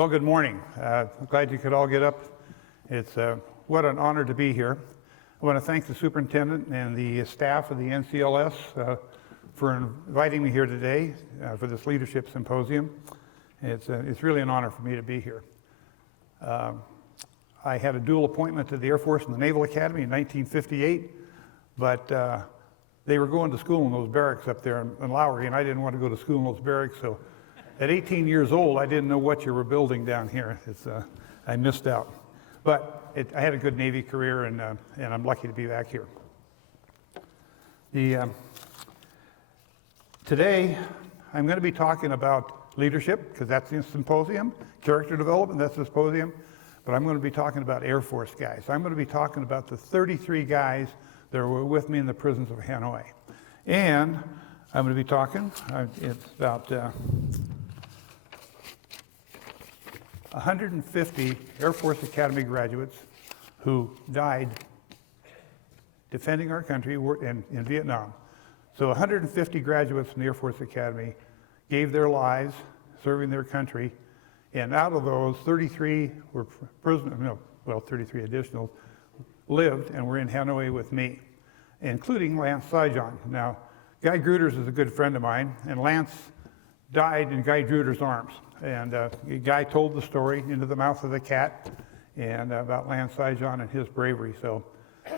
Well, good morning. I'm glad you could all get up. It's what an honor to be here. I want to thank the superintendent and the staff of the NCLS for inviting me here today for this leadership symposium. It's really an honor for me to be here. I had a dual appointment to the Air Force and the Naval Academy in 1958, but they were going to school in those barracks up there in Lowry, and I didn't want to go to school in those barracks, so at 18 years old, I didn't know what you were building down here. I missed out. But I had a good Navy career, and I'm lucky to be back here. Today, I'm going to be talking about leadership, because that's the symposium, character development, that's the symposium, but I'm going to be talking about Air Force guys. I'm going to be talking about the 33 guys that were with me in the prisons of Hanoi. And I'm going to be talking, it's about 150 Air Force Academy graduates who died defending our country in Vietnam. So 150 graduates from the Air Force Academy gave their lives serving their country, and out of those, 33 were prisoners, 33 additional lived and were in Hanoi with me, including Lance Saigon. Now, Guy Gruters is a good friend of mine, and Lance died in Guy Gruters' arms. And Guy told the story, Into the Mouth of the Cat, and about Lance Saigon and his bravery. So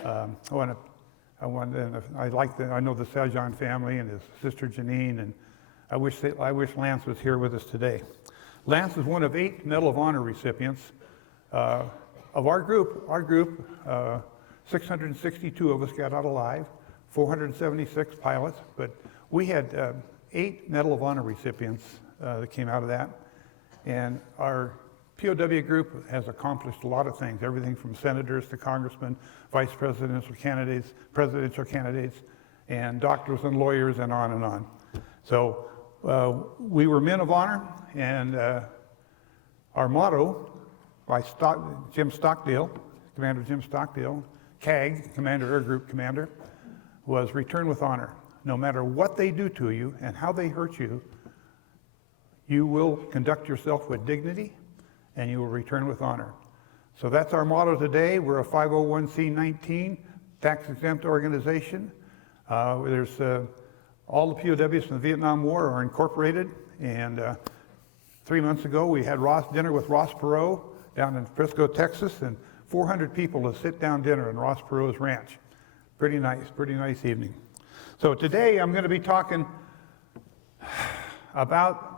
I know the Saigon family and his sister Janine, and I wish Lance was here with us today. Lance is one of 8 Medal of Honor recipients of our group. 662 of us got out alive, 476 pilots, but we had 8 Medal of Honor recipients that came out of that. And our POW group has accomplished a lot of things, everything from senators to congressmen, vice presidential candidates, and doctors and lawyers, and on and on. So we were men of honor, and our motto by Jim Stockdale, Commander Jim Stockdale, CAG, Commander Air Group Commander, was return with honor. No matter what they do to you and how they hurt you, you will conduct yourself with dignity, and you will return with honor. So that's our motto today. We're a 501c19 tax-exempt organization. There's all the POWs from the Vietnam War are incorporated, and 3 months ago we had dinner with Ross Perot down in Frisco, Texas, and 400 people to sit-down dinner in Ross Perot's ranch. Pretty nice evening. So today I'm going to be talking about,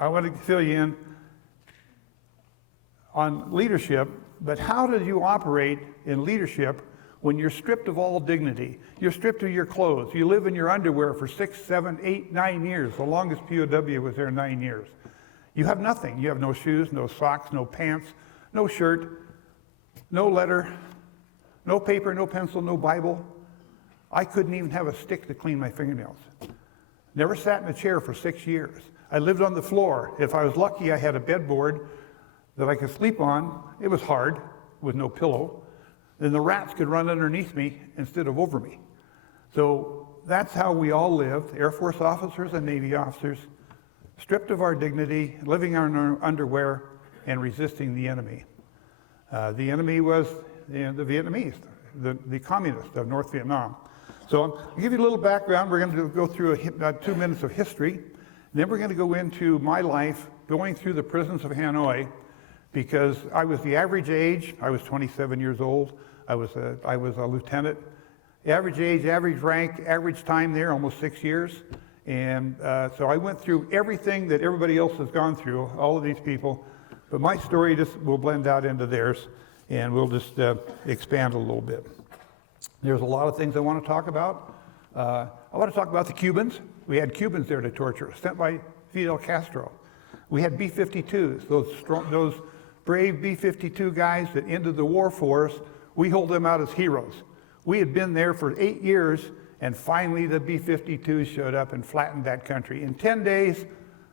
I want to fill you in on leadership, but how do you operate in leadership when you're stripped of all dignity? You're stripped of your clothes. You live in your underwear for 6, 7, 8, 9 years. The longest POW was there 9 years. You have nothing. You have no shoes, no socks, no pants, no shirt, no letter, no paper, no pencil, no Bible. I couldn't even have a stick to clean my fingernails. Never sat in a chair for 6 years. I lived on the floor. If I was lucky, I had a bedboard that I could sleep on. It was hard, with no pillow. Then the rats could run underneath me instead of over me. So that's how we all lived, Air Force officers and Navy officers, stripped of our dignity, living in our underwear, and resisting the enemy. The enemy was the Vietnamese, the communists of North Vietnam. So I'll give you a little background. We're going to go through 2 minutes of history. And then we're going to go into my life going through the prisons of Hanoi, because I was the average age. I was 27 years old. I was a lieutenant. Average age, average rank, average time there, almost 6 years. And so I went through everything that everybody else has gone through, all of these people. But my story just will blend out into theirs, and we'll just expand a little bit. There's a lot of things I want to talk about. I want to talk about the Cubans. We had Cubans there to torture, sent by Fidel Castro. We had B-52s, those brave B-52 guys that ended the war for us. We hold them out as heroes. We had been there for 8 years, and finally the B-52s showed up and flattened that country. In 10 days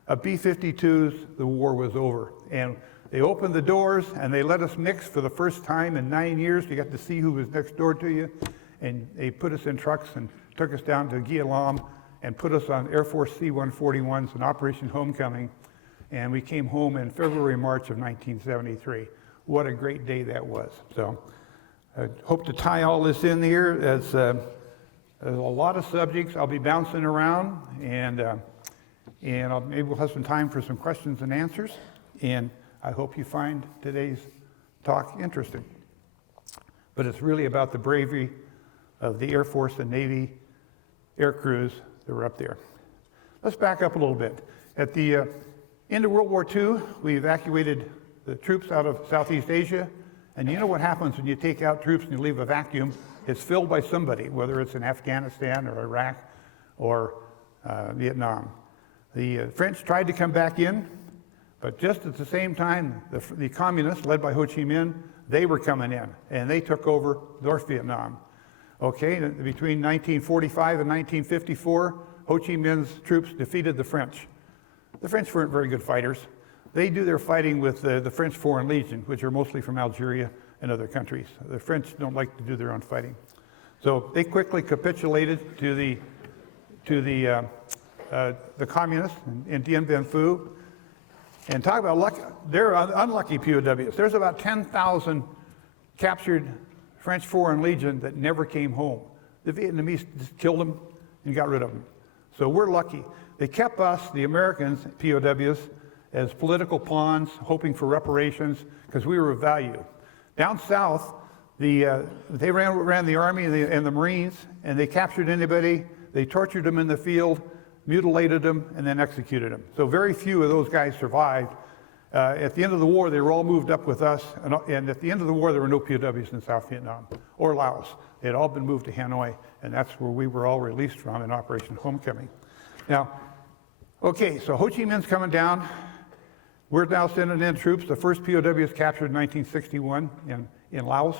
of B-52s, the war was over. And they opened the doors, and they let us mix for the first time in 9 years. You got to see who was next door to you. And they put us in trucks and took us down to Gia Lam and put us on Air Force C-141s in Operation Homecoming. and we came home in February, March of 1973. What a great day that was. So I hope to tie all this in here. There's a lot of subjects I'll be bouncing around, and maybe we'll have some time for some questions and answers, and I hope you find today's talk interesting. But it's really about the bravery of the Air Force and Navy air crews that were up there. Let's back up a little bit. At the end of World War II, we evacuated the troops out of Southeast Asia, and you know what happens when you take out troops and you leave a vacuum? It's filled by somebody, whether it's in Afghanistan or Iraq or Vietnam. The French tried to come back in, but just at the same time, the communists, led by Ho Chi Minh, they were coming in, and they took over North Vietnam. Okay, between 1945 and 1954, Ho Chi Minh's troops defeated the French. The French weren't very good fighters. They do their fighting with the French Foreign Legion, which are mostly from Algeria and other countries. The French don't like to do their own fighting. So they quickly capitulated to the communists in Dien Bien Phu. And talk about luck, they're unlucky POWs. There's about 10,000 captured French Foreign Legion that never came home. The Vietnamese just killed them and got rid of them. So we're lucky. They kept us, the Americans, POWs, as political pawns, hoping for reparations, because we were of value. Down south, they ran the Army and the Marines, and they captured anybody, they tortured them in the field, mutilated them, and then executed them. So very few of those guys survived. At the end of the war, they were all moved up with us, and at the end of the war, there were no POWs in South Vietnam or Laos. They had all been moved to Hanoi, and that's where we were all released from in Operation Homecoming. Now, okay, so Ho Chi Minh's coming down. We're now sending in troops. The first POW was captured in 1961 in Laos.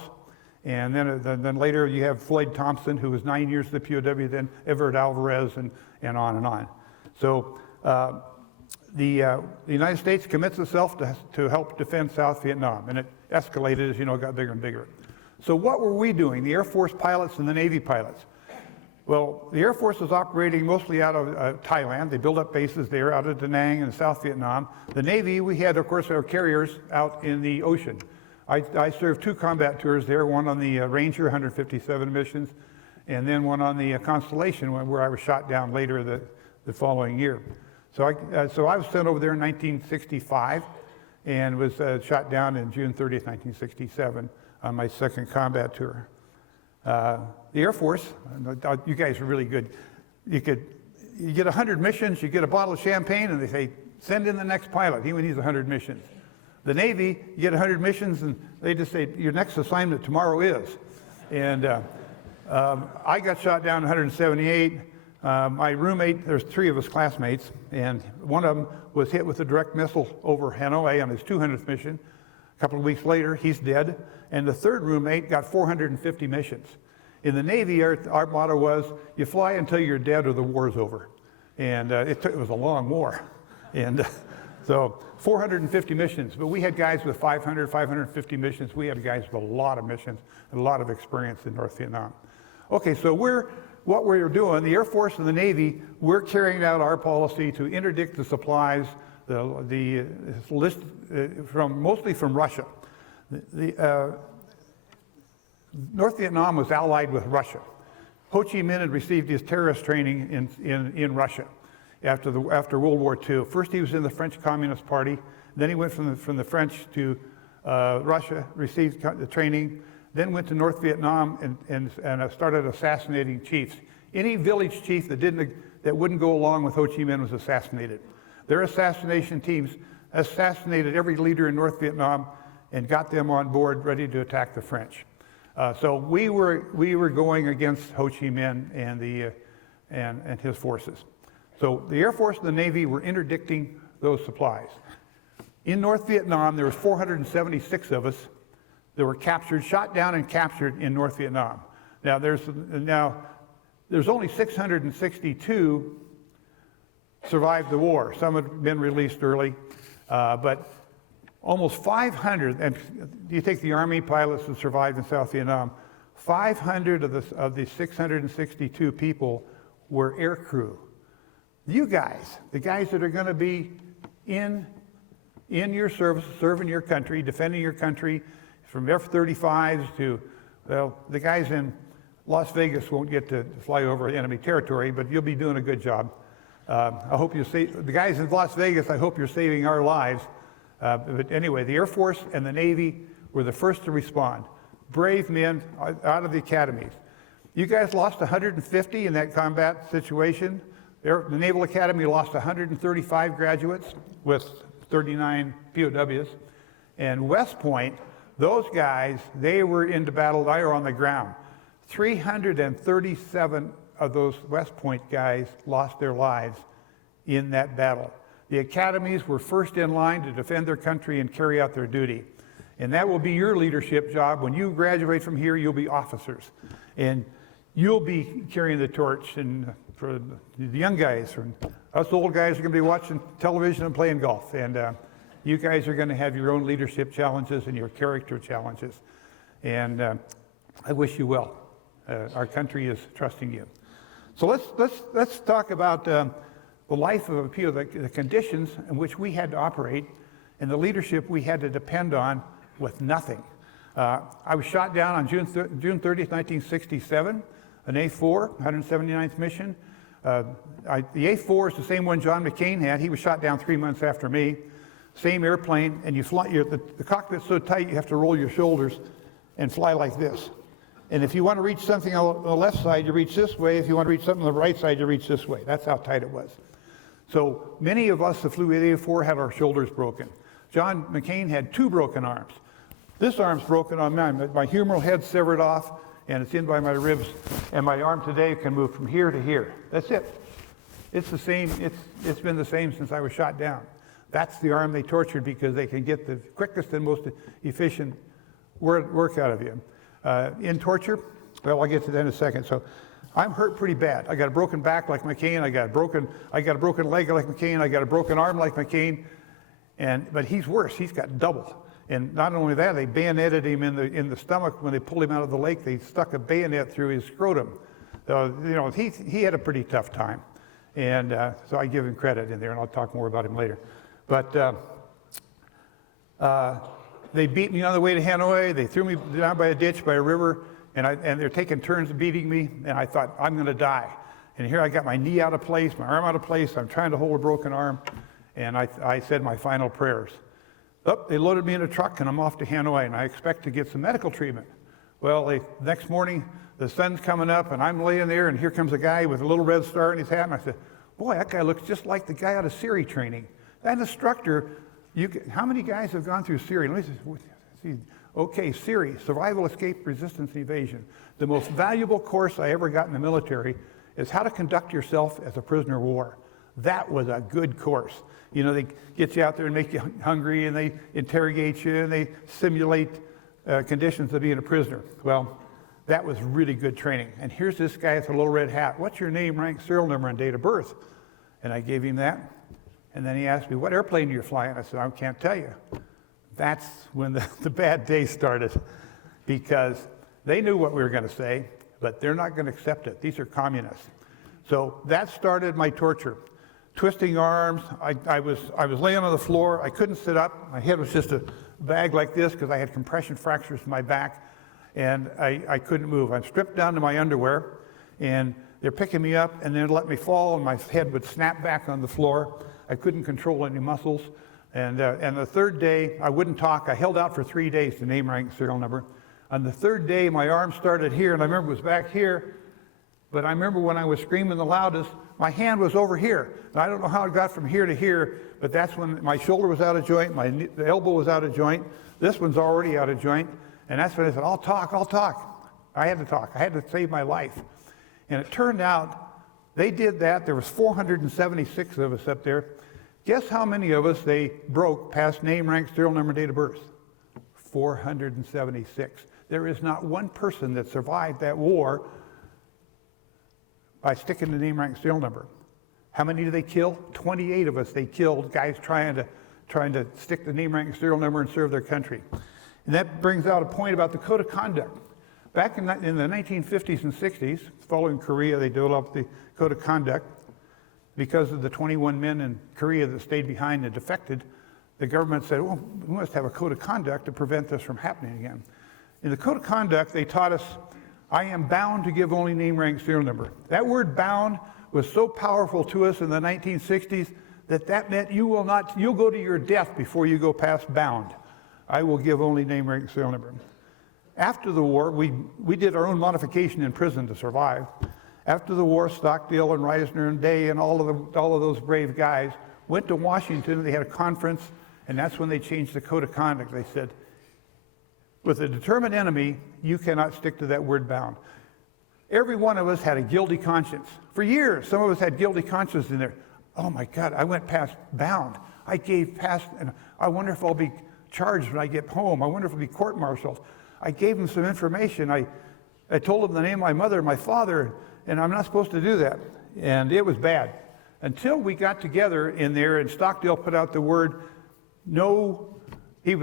And then later you have Floyd Thompson, who was 9 years the POW, then Everett Alvarez, and on and on. So the United States commits itself to help defend South Vietnam, and it escalated, as you know, got bigger and bigger. So what were we doing, the Air Force pilots and the Navy pilots? Well, the Air Force was operating mostly out of Thailand. They built up bases there out of Da Nang and South Vietnam. The Navy, we had, of course, our carriers out in the ocean. I served 2 combat tours there, one on the Ranger, 157 missions, and then one on the Constellation, where I was shot down later the following year. So I was sent over there in 1965 and was shot down in June 30th, 1967 on my second combat tour. The Air Force, you guys are really good. You get 100 missions, you get a bottle of champagne, and they say, send in the next pilot. He needs 100 missions. The Navy, you get 100 missions, and they just say, your next assignment tomorrow is. And I got shot down in 178. My roommate, there's 3 of us classmates, and one of them was hit with a direct missile over Hanoi on his 200th mission. A couple of weeks later, he's dead. And the third roommate got 450 missions. In the Navy, our motto was, you fly until you're dead or the war's over. And it was a long war. And so 450 missions, but we had guys with 500, 550 missions. We had guys with a lot of missions and a lot of experience in North Vietnam. Okay, so what we're doing, the Air Force and the Navy, we're carrying out our policy to interdict the supplies, the list mostly from Russia. North Vietnam was allied with Russia. Ho Chi Minh had received his terrorist training in Russia after World War II. First he was in the French Communist Party, then he went from the French to Russia, received the training, then went to North Vietnam and started assassinating chiefs. Any village chief that wouldn't go along with Ho Chi Minh was assassinated. Their assassination teams assassinated every leader in North Vietnam and got them on board ready to attack the French. So we were going against Ho Chi Minh and his forces. So the Air Force and the Navy were interdicting those supplies. In North Vietnam, there was 476 of us that were captured, shot down and captured in North Vietnam. Now there's only 662 survived the war. Some had been released early, but almost 500, and you take the Army pilots that survived in South Vietnam, 500 of the 662 people were air crew. You guys, the guys that are going to be in in your service, serving your country, defending your country, from F-35s to, well, the guys in Las Vegas won't get to fly over enemy territory, but you'll be doing a good job. I hope you save, the guys in Las Vegas, I hope you're saving our lives. But anyway, the Air Force and the Navy were the first to respond. Brave men out of the academies. You guys lost 150 in that combat situation. The Naval Academy lost 135 graduates with 39 POWs. And West Point, those guys, they were into battle, they were on the ground. 337 of those West Point guys lost their lives in that battle. The academies were first in line to defend their country and carry out their duty. And that will be your leadership job. When you graduate from here, you'll be officers. And you'll be carrying the torch. And for the young guys, for us old guys are going to be watching television and playing golf. And you guys are going to have your own leadership challenges and your character challenges. And I wish you well. Our country is trusting you. So let's talk about the life of a PO, the conditions in which we had to operate, and the leadership we had to depend on with nothing. I was shot down on June 30th, 1967, an A-4, 179th mission. The A-4 is the same one John McCain had. He was shot down 3 months after me. Same airplane, and you fly. The cockpit's so tight you have to roll your shoulders and fly like this. And if you want to reach something on the left side, you reach this way. If you want to reach something on the right side, you reach this way. That's how tight it was. So many of us that flew with A-4 had our shoulders broken. John McCain had 2 broken arms. This arm's broken on mine. My humeral head's severed off, and it's in by my ribs. And my arm today can move from here to here. That's it. It's the same. It's been the same since I was shot down. That's the arm they tortured because they can get the quickest and most efficient work out of you. In torture, well, I'll get to that in a second. So I'm hurt pretty bad. I got a broken back like McCain. I got a broken leg like McCain. I got a broken arm like McCain. But he's worse. He's got double. And not only that, they bayoneted him in the stomach when they pulled him out of the lake. They stuck a bayonet through his scrotum. So, he had a pretty tough time. And so I give him credit in there, and I'll talk more about him later. But they beat me on the way to Hanoi. They threw me down by a ditch by a river, and they're taking turns beating me. And I thought, I'm going to die. And here I got my knee out of place, my arm out of place. I'm trying to hold a broken arm. And I said my final prayers. They loaded me in a truck, and I'm off to Hanoi, and I expect to get some medical treatment. Well, next morning, the sun's coming up, and I'm laying there, and here comes a guy with a little red star in his hat. And I said, boy, that guy looks just like the guy out of SERE training. That instructor, how many guys have gone through SERE? Let me see. Okay, SERE, Survival, Escape, Resistance, and Evasion. The most valuable course I ever got in the military is how to conduct yourself as a prisoner of war. That was a good course. They get you out there and make you hungry, and they interrogate you, and they simulate conditions of being a prisoner. Well, that was really good training. And here's this guy with a little red hat. What's your name, rank, serial number, and date of birth? And I gave him that. And then he asked me, what airplane are you flying? I said, I can't tell you. That's when the bad days started, because they knew what we were going to say, but they're not going to accept it. These are communists. So that started my torture. Twisting arms. I was laying on the floor. I couldn't sit up. My head was just a bag like this because I had compression fractures in my back, and I couldn't move. I'm stripped down to my underwear, and they're picking me up, and then let me fall, and my head would snap back on the floor. I couldn't control any muscles. And the third day, I wouldn't talk. I held out for 3 days to name, rank, serial number. On the third day, my arm started here, and I remember it was back here. But I remember when I was screaming the loudest, my hand was over here. And I don't know how it got from here to here, but that's when my shoulder was out of joint, the elbow was out of joint. This one's already out of joint. And that's when I said, I'll talk. I had to talk. I had to save my life. And it turned out they did that. There was 476 of us up there. Guess how many of us they broke past name, rank, serial number, date of birth? 476. There is not one person that survived that war by sticking the name, rank, serial number. How many did they kill? 28 of us they killed, guys trying to stick the name, rank, serial number and serve their country. And that brings out a point about the code of conduct. Back in the 1950s and 60s, following Korea, they developed the code of conduct. Because of the 21 men in Korea that stayed behind and defected, the government said, well, we must have a code of conduct to prevent this from happening again. In the code of conduct, they taught us, I am bound to give only name, rank, serial number. That word bound was so powerful to us in the 1960s that meant you'll go to your death before you go past bound. I will give only name, rank, serial number. After the war, we did our own modification in prison to survive. After the war, Stockdale and Reisner and Day and all of those brave guys went to Washington. They had a conference, and that's when they changed the code of conduct. They said, with a determined enemy, you cannot stick to that word bound. Every one of us had a guilty conscience. For years, some of us had guilty conscience in there. Oh my God, I went past bound. I gave past, and I wonder if I'll be charged when I get home. I wonder if I'll be court-martialed. I gave them some information. I told them the name of my mother and my father, and I'm not supposed to do that. And it was bad. Until we got together in there and Stockdale put out the word no.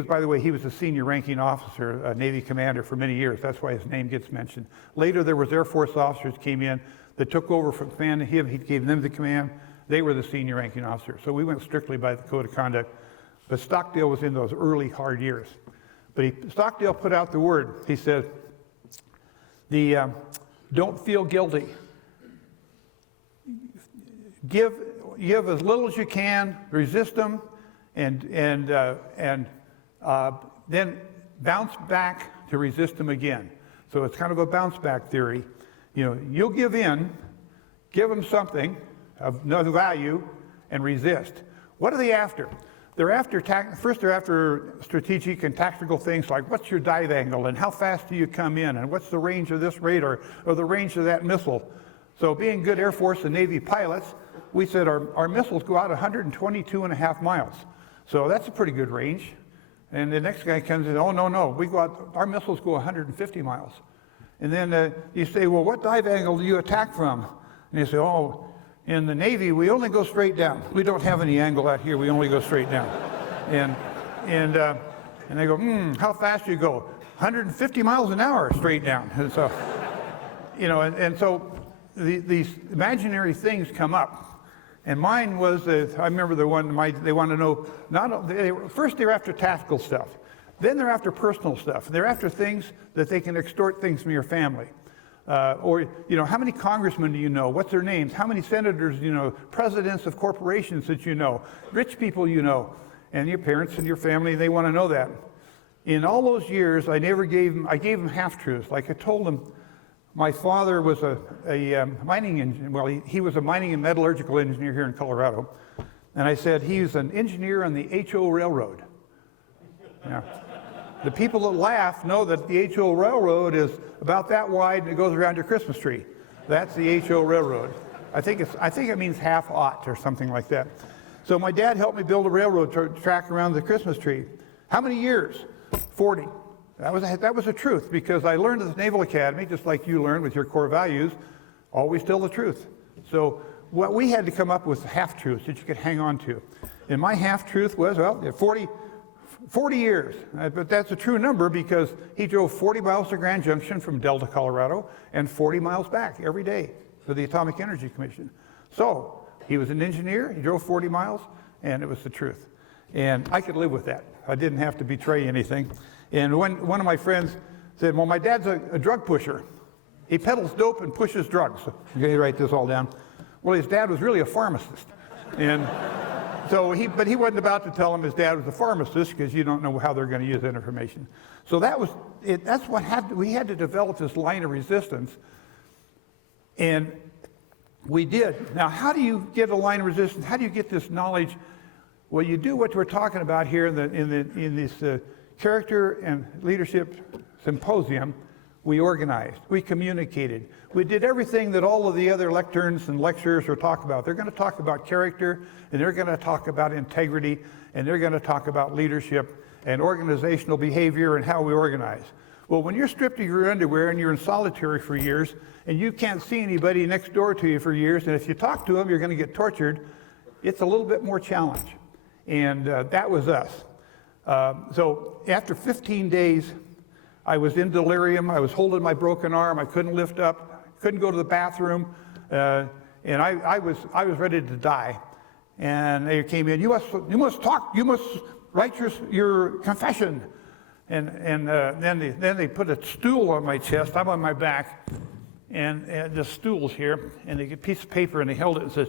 By the way, he was a senior ranking officer, a Navy commander for many years. That's why his name gets mentioned. Later, there was Air Force officers came in that took over from command to him. He gave them the command. They were the senior ranking officer. So we went strictly by the code of conduct. But Stockdale was in those early hard years. But Stockdale put out the word. He said, don't feel guilty. Give as little as you can, resist them, and then bounce back to resist them again. So it's kind of a bounce back theory. You'll give in, give them something of no value, and resist. What are they after? They're after strategic and tactical things like what's your dive angle and how fast do you come in and what's the range of this radar or the range of that missile. So being good Air Force and Navy pilots, we said our missiles go out 122.5 miles. So that's a pretty good range. And the next guy comes in, oh, no, our missiles go 150 miles. And then you say, well, what dive angle do you attack from? And you say, oh, in the Navy, we only go straight down. We don't have any angle out here, we only go straight down. And they go, how fast do you go? 150 miles an hour straight down. And so, so these imaginary things come up. And mine was, I remember the one, they want to know, first they're after tactical stuff. Then they're after personal stuff. They're after things that they can extort things from your family. Or how many congressmen do you know? What's their names? How many senators do you know? Presidents of corporations that you know? Rich people you know? And your parents and your family, they want to know that. In all those years, I gave them half-truths. Like I told them, my father was a mining engineer. Well, he was a mining and metallurgical engineer here in Colorado. And I said, he's an engineer on the HO Railroad. Yeah. The people that laugh know that the HO Railroad is about that wide and it goes around your Christmas tree. That's the HO Railroad. I think it means half-aught or something like that. So my dad helped me build a railroad track around the Christmas tree. How many years? 40. That was the truth, because I learned at the Naval Academy, just like you learned with your core values, always tell the truth. So what we had to come up with half-truths that you could hang on to. And my half-truth was, 40 years. But that's a true number because he drove 40 miles to Grand Junction from Delta, Colorado, and 40 miles back every day for the Atomic Energy Commission. So he was an engineer, he drove 40 miles, and it was the truth. And I could live with that. I didn't have to betray anything. And one of my friends said, well, my dad's a drug pusher. He peddles dope and pushes drugs. I'm going to write this all down. Well, his dad was really a pharmacist. And so but he wasn't about to tell him his dad was a pharmacist because you don't know how they're going to use that information. So that was it. That's what we had to develop this line of resistance. And we did. Now, how do you get a line of resistance? How do you get this knowledge? Well, you do what we're talking about here in this Character and Leadership Symposium. We organized, we communicated, we did everything that all of the other lecterns and lecturers are talking about. They're going to talk about character, and they're going to talk about integrity, and they're going to talk about leadership and organizational behavior and how we organize. Well, when you're stripped of your underwear and you're in solitary for years, and you can't see anybody next door to you for years, and if you talk to them, you're going to get tortured, it's a little bit more challenge. And that was us. So after 15 days, I was in delirium. I was holding my broken arm. I couldn't lift up, couldn't go to the bathroom, and I was ready to die. And they came in. You must talk. You must write your confession. And then they put a stool on my chest. I'm on my back, and the stool's here, and they get a piece of paper, and they held it and says,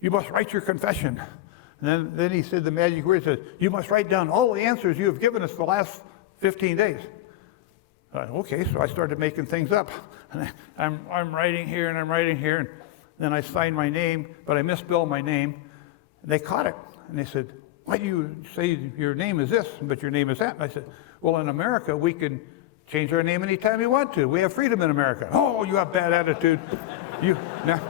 you must write your confession. And then he said the magic word, he said, you must write down all the answers you have given us the last 15 days. Okay, so I started making things up. And I'm writing here, and I'm writing here, and then I signed my name, but I misspelled my name. And they caught it, and they said, why do you say your name is this, but your name is that? And I said, well, in America, we can change our name anytime we want to. We have freedom in America. Oh, you have bad attitude. Now,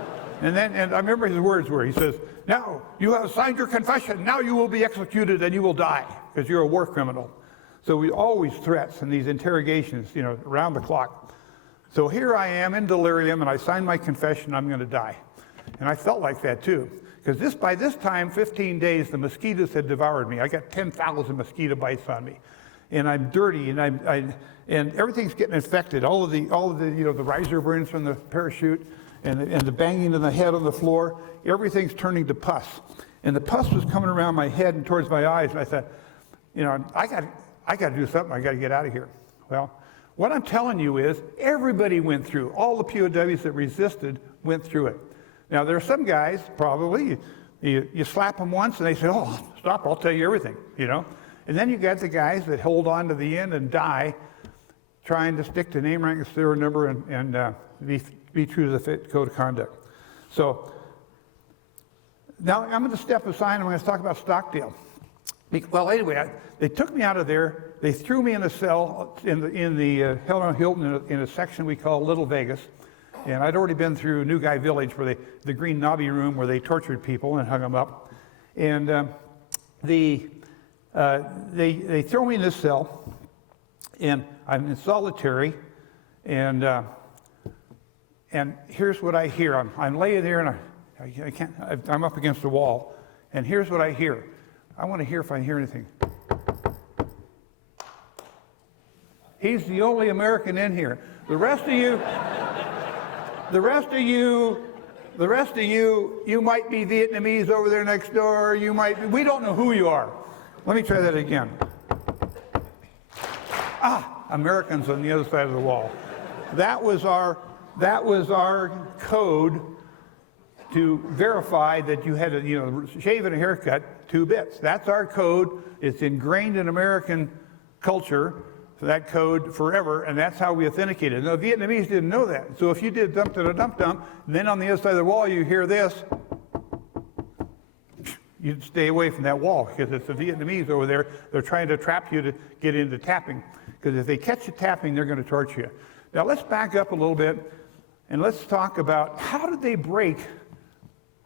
and I remember his words were, he says, now you have signed your confession. Now you will be executed and you will die because you're a war criminal. So we always threats in these interrogations, around the clock. So here I am in delirium, and I signed my confession, I'm going to die. And I felt like that too. Because by this time, 15 days, the mosquitoes had devoured me. I got 10,000 mosquito bites on me. And I'm dirty, and and everything's getting infected. All of the the riser burns from the parachute, and the banging of the head on the floor, everything's turning to pus. And the pus was coming around my head and towards my eyes, and I thought, I got to do something. I got to get out of here. Well, what I'm telling you is everybody went through. All the POWs that resisted went through it. Now, there are some guys, probably, you slap them once and they say, oh, stop, I'll tell you everything, And then you got the guys that hold on to the end and die trying to stick to name, rank, and serial number and be true to the code of conduct. So now I'm going to step aside and I'm going to talk about Stockdale. Well, anyway, they took me out of there. They threw me in a cell in the Helena Hilton in a section we call Little Vegas. And I'd already been through New Guy Village, where the Green Nobby room, where they tortured people and hung them up. And they throw me in this cell, and I'm in solitary. And here's what I hear. I'm laying there, and I can't. I'm up against the wall. And here's what I hear. I want to hear if I hear anything. He's the only American in here. The rest of you. The rest of you, you might be Vietnamese over there next door. We don't know who you are. Let me try that again. Americans on the other side of the wall. That was our code to verify that you had a shave and a haircut, 2 bits. That's our code. It's ingrained in American culture. That code forever, and that's how we authenticated. Now, the Vietnamese didn't know that. So if you did dump to dump, then on the other side of the wall you hear this, you'd stay away from that wall because it's the Vietnamese over there. They're trying to trap you to get into tapping, because if they catch you tapping, they're going to torture you. Now let's back up a little bit and let's talk about how did they break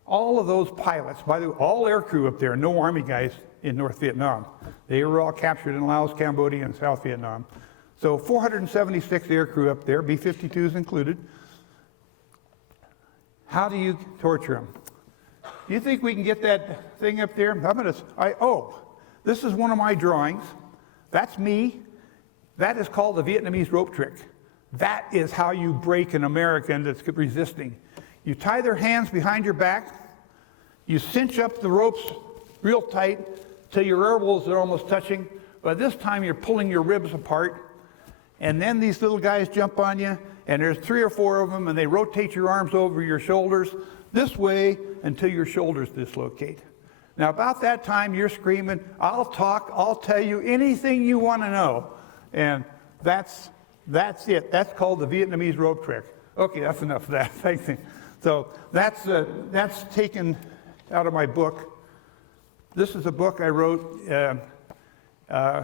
all of those pilots. By the way, all air crew up there, no Army guys in North Vietnam. They were all captured in Laos, Cambodia, and South Vietnam. So 476 air crew up there, B-52s included. How do you torture them? Do you think we can get that thing up there? This is one of my drawings. That's me. That is called the Vietnamese rope trick. That is how you break an American that's resisting. You tie their hands behind your back. You cinch up the ropes real tight till your elbows are almost touching. By this time, you're pulling your ribs apart. And then these little guys jump on you, and there's 3 or 4 of them, and they rotate your arms over your shoulders this way until your shoulders dislocate. Now, about that time, you're screaming, I'll talk, I'll tell you anything you want to know. And that's it. That's called the Vietnamese rope trick. Okay, that's enough of that. Thanks. So that's taken out of my book. This is a book I wrote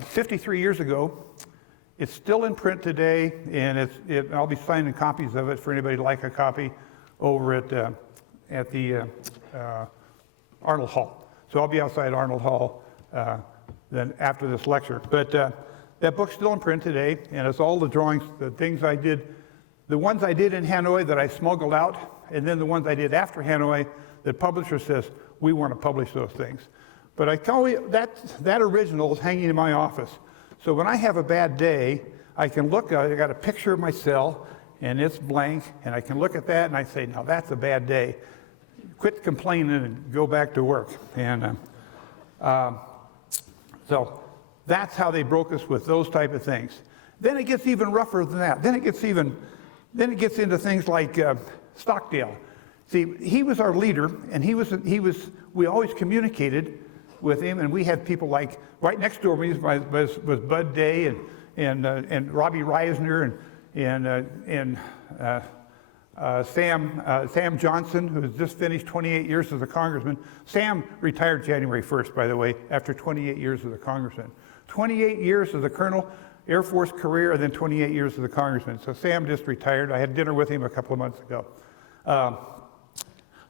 53 years ago. It's still in print today, and I'll be signing copies of it for anybody who'd like a copy over at the Arnold Hall. So I'll be outside Arnold Hall then after this lecture. But that book's still in print today, and it's all the drawings, the things I did, the ones I did in Hanoi that I smuggled out, and then the ones I did after Hanoi, the publisher says, we want to publish those things. But I tell you, that original is hanging in my office. So when I have a bad day, I can look, I got a picture of my cell, and it's blank, and I can look at that, and I say, now that's a bad day. Quit complaining and go back to work. And So that's how they broke us with those type of things. Then it gets even rougher than that. Then it gets into things like Stockdale. See, he was our leader, and we always communicated with him, and we had people like, right next door me was Bud Day and Robbie Reisner and Sam Johnson, who has just finished 28 years as a congressman. Sam retired January 1st, by the way, after 28 years as a congressman. 28 years as a colonel, Air Force career, and then 28 years as a congressman. So Sam just retired. I had dinner with him a couple of months ago.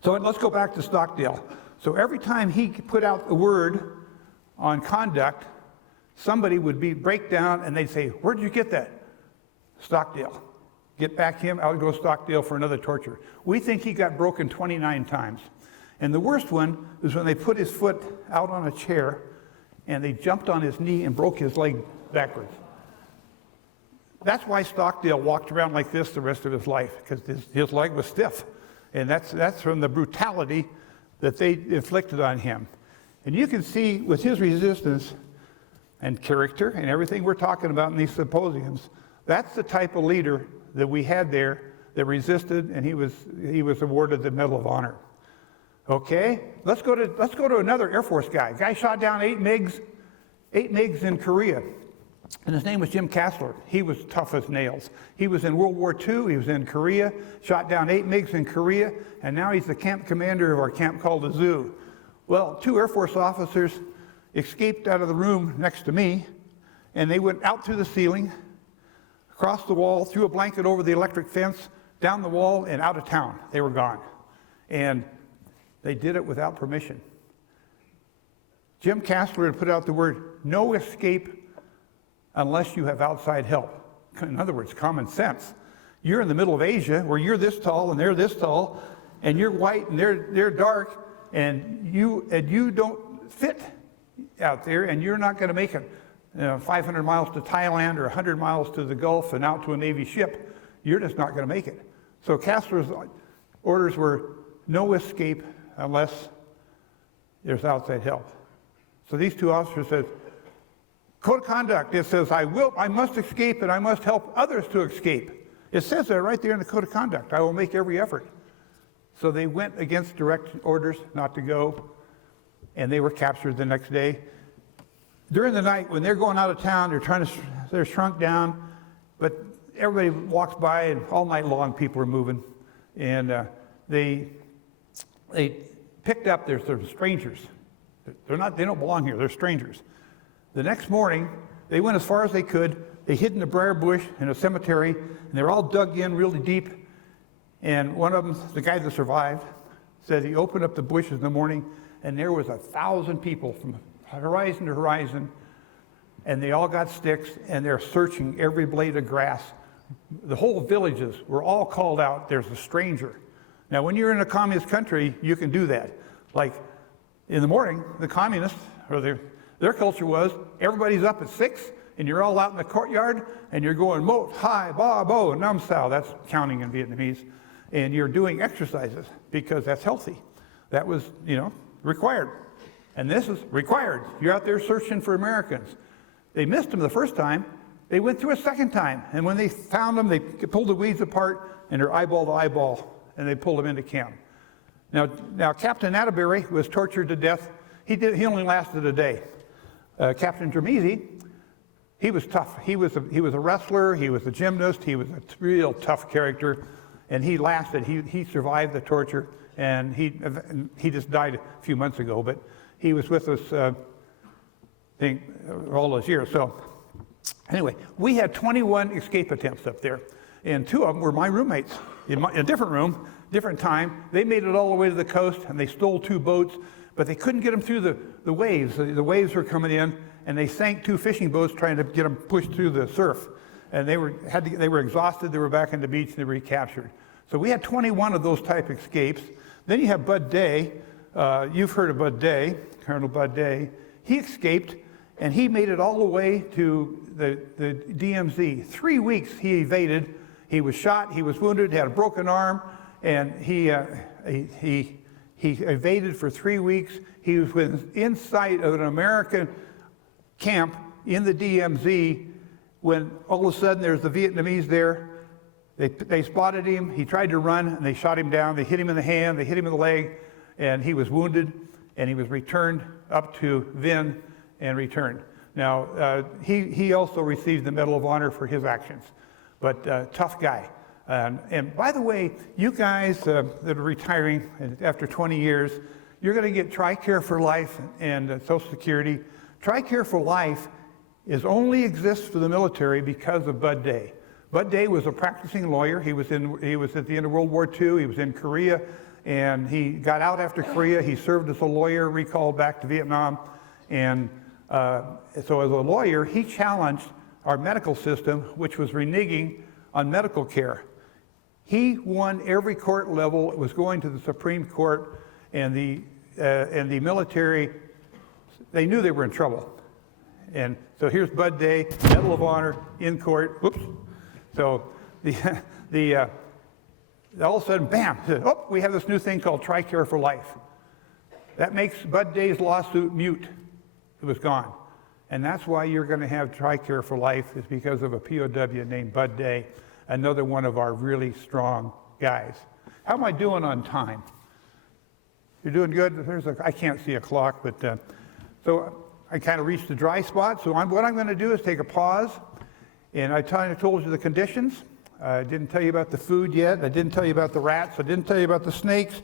So let's go back to Stockdale. So every time he put out a word on conduct, somebody would break down and they'd say, "Where'd you get that?" Stockdale. Get back him, I would go to Stockdale for another torture. We think he got broken 29 times. And the worst one was when they put his foot out on a chair and they jumped on his knee and broke his leg backwards. That's why Stockdale walked around like this the rest of his life, because his leg was stiff. And that's from the brutality that they inflicted on him. And you can see with his resistance and character and everything we're talking about in these symposiums, that's the type of leader that we had there that resisted, and he was awarded the Medal of Honor. Okay, let's go to another Air Force guy. Guy shot down 8 MiGs in Korea, and his name was Jim Kassler. He was tough as nails. He was in World War II. He was in Korea, shot down 8 MiGs in Korea, and now he's the camp commander of our camp called the Zoo. Well, 2 Air Force officers escaped out of the room next to me, and they went out through the ceiling, across the wall, threw a blanket over the electric fence, down the wall, and out of town. They were gone. And they did it without permission. Jim Kassler had put out the word, "No escape unless you have outside help." In other words, common sense. You're in the middle of Asia, where you're this tall and they're this tall, and you're white and they're dark, and you don't fit out there, and you're not going to make it 500 miles to Thailand or 100 miles to the Gulf and out to a Navy ship. You're just not going to make it. So Kassler's orders were no escape unless there's outside help. So these 2 officers said, code of conduct, it says, I must escape and I must help others to escape. It says that right there in the code of conduct. I will make every effort. So they went against direct orders not to go, and they were captured the next day. During the night, when they're going out of town, they're shrunk down, but everybody walks by, and all night long people are moving, and they picked up. There's strangers. They don't belong here. They're strangers. The next morning, they went as far as they could. They hid in a briar bush in a cemetery, and they're all dug in really deep. And one of them, the guy that survived, said he opened up the bushes in the morning, and there was 1,000 people from horizon to horizon, and they all got sticks, and they're searching every blade of grass. The whole villages were all called out. There's a stranger. Now, when you're in a communist country, you can do that. Like in the morning, the communists, or their culture was, everybody's up at 6, and you're all out in the courtyard, and you're going mot, hai, ba, bo, nam sao. That's counting in Vietnamese. And you're doing exercises because that's healthy. That was, required. And this is required. You're out there searching for Americans. They missed them the first time. They went through a second time. And when they found them, they pulled the weeds apart, and they're eyeball to eyeball, and they pulled them into camp. Now Captain Atterbury was tortured to death. He only lasted a day. Captain Dramisi, he was tough. He was a wrestler. He was a gymnast. He was a real tough character, and he lasted. He survived the torture, and he just died a few months ago. But he was with us, I think, all those years. So anyway, we had 21 escape attempts up there, and 2 of them were my roommates in a different room, different time. They made it all the way to the coast, and they stole 2 boats, but they couldn't get them through the waves. The waves were coming in, and they sank 2 fishing boats trying to get them pushed through the surf. And they were exhausted. They were back on the beach, and they were recaptured. So we had 21 of those type escapes. Then you have Bud Day. You've heard of Bud Day, Colonel Bud Day. He escaped, and he made it all the way to the DMZ. 3 weeks he evaded. He was shot, he was wounded, had a broken arm, and he evaded for 3 weeks. He was within sight of an American camp in the DMZ when all of a sudden there's the Vietnamese there. They spotted him. He tried to run, and they shot him down. They hit him in the hand. They hit him in the leg, and he was wounded, and he was returned up to Vinh and returned. Now, he also received the Medal of Honor for his actions, but tough guy. And by the way, you guys that are retiring after 20 years, you're going to get TRICARE for life and Social Security. TRICARE for life only exists for the military because of Bud Day. Bud Day was a practicing lawyer. He was at the end of World War II. He was in Korea, and he got out after Korea. He served as a lawyer, recalled back to Vietnam, and so as a lawyer, he challenged our medical system, which was reneging on medical care. He won every court level. It was going to the Supreme Court, and the military, they knew they were in trouble. And so here's Bud Day, Medal of Honor in court. Whoops. So all of a sudden, bam, oh, we have this new thing called TRICARE for life. That makes Bud Day's lawsuit mute. It was gone. And that's why you're going to have TRICARE for life, is because of a POW named Bud Day, another one of our really strong guys. How am I doing on time? You're doing good? I can't see a clock, but so I kind of reached the dry spot. So what I'm going to do is take a pause. And I kind of told you the conditions. I didn't tell you about the food yet. I didn't tell you about the rats. I didn't tell you about the snakes.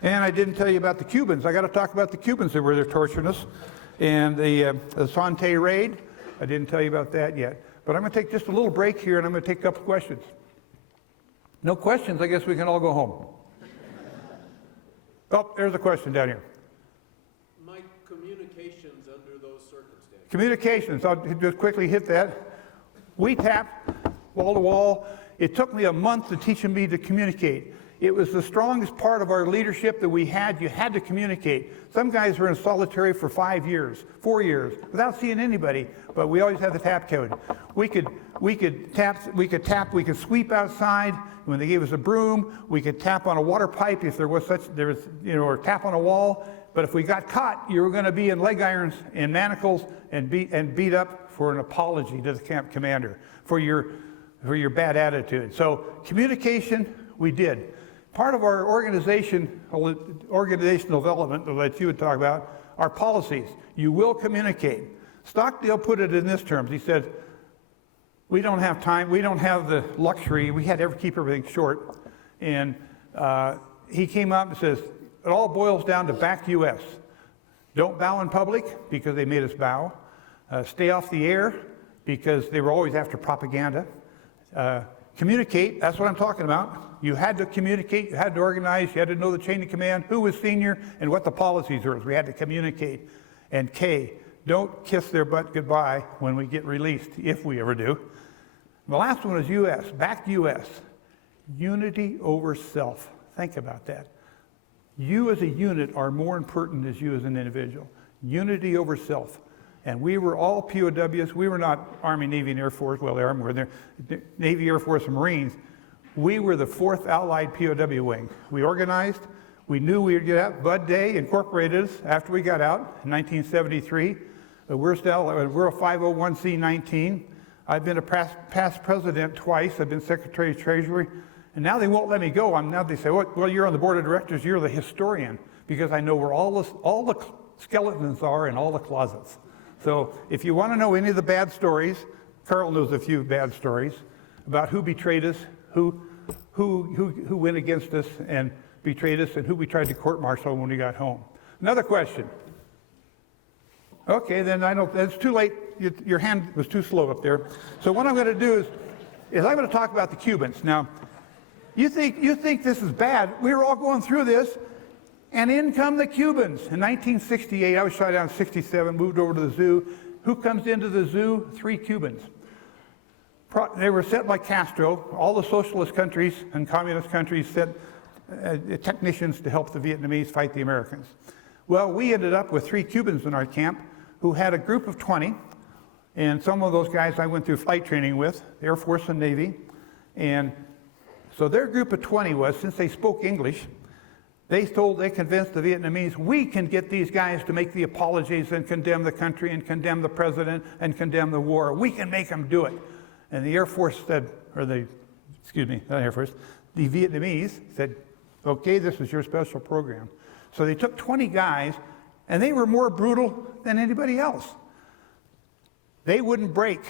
And I didn't tell you about the Cubans. I got to talk about the Cubans that were there torturing us. And the Son Tay raid. I didn't tell you about that yet. But I'm going to take just a little break here, and I'm going to take a couple questions. No questions, I guess we can all go home. Oh, there's a question down here. My communications under those circumstances. Communications, I'll just quickly hit that. We tapped wall to wall. It took me a month to teach me to communicate. It was the strongest part of our leadership that we had. You had to communicate. Some guys were in solitary for 5 years, 4 years, without seeing anybody, but we always had the tap code. We could sweep outside when they gave us a broom. We could tap on a water pipe if there was, or tap on a wall. But if we got caught, you were going to be in leg irons and manacles and beat up for an apology to the camp commander for your bad attitude. So communication, we did. Part of our organizational development that you would talk about are policies. You will communicate. Stockdale put it in this terms. He said, we don't have time, we don't have the luxury, we had to keep everything short. And he came up and says, it all boils down to back U.S. Don't bow in public because they made us bow. Stay off the air because they were always after propaganda. Communicate, that's what I'm talking about. You had to communicate, you had to organize, you had to know the chain of command, who was senior, and what the policies were. We had to communicate. And K, don't kiss their butt goodbye when we get released, if we ever do. The last one is U.S., back U.S. Unity over self. Think about that. You as a unit are more important than you as an individual. Unity over self. And we were all POWs. We were not Army, Navy, and Air Force. Well, the Army were there. Navy, Air Force, and Marines. We were the 4th Allied POW wing. We organized. We knew we would get out. Bud Day incorporated us after we got out in 1973. We're a 501c19. I've been a past president twice. I've been Secretary of Treasury. And now they won't let me go. Now they say, well, you're on the board of directors. You're the historian. Because I know where all the skeletons are in all the closets. So if you want to know any of the bad stories, Carl knows a few bad stories about who betrayed us, who went against us and betrayed us, and who we tried to court-martial when we got home. Another question. Okay, then I know it's too late. Your hand was too slow up there. So what I'm going to do is I'm going to talk about the Cubans. Now, you think this is bad. We were all going through this. And in come the Cubans. In 1968, I was shot down in 67, moved over to the zoo. Who comes into the zoo? 3 Cubans. They were sent by Castro. All the socialist countries and communist countries sent technicians to help the Vietnamese fight the Americans. Well, we ended up with 3 Cubans in our camp who had a group of 20. And some of those guys I went through flight training with, Air Force and Navy. And so their group of 20 was, since they spoke English, They convinced the Vietnamese, we can get these guys to make the apologies and condemn the country and condemn the president and condemn the war. We can make them do it. And the Air Force said, not Air Force, the Vietnamese said, okay, this is your special program. So they took 20 guys, and they were more brutal than anybody else. They wouldn't break.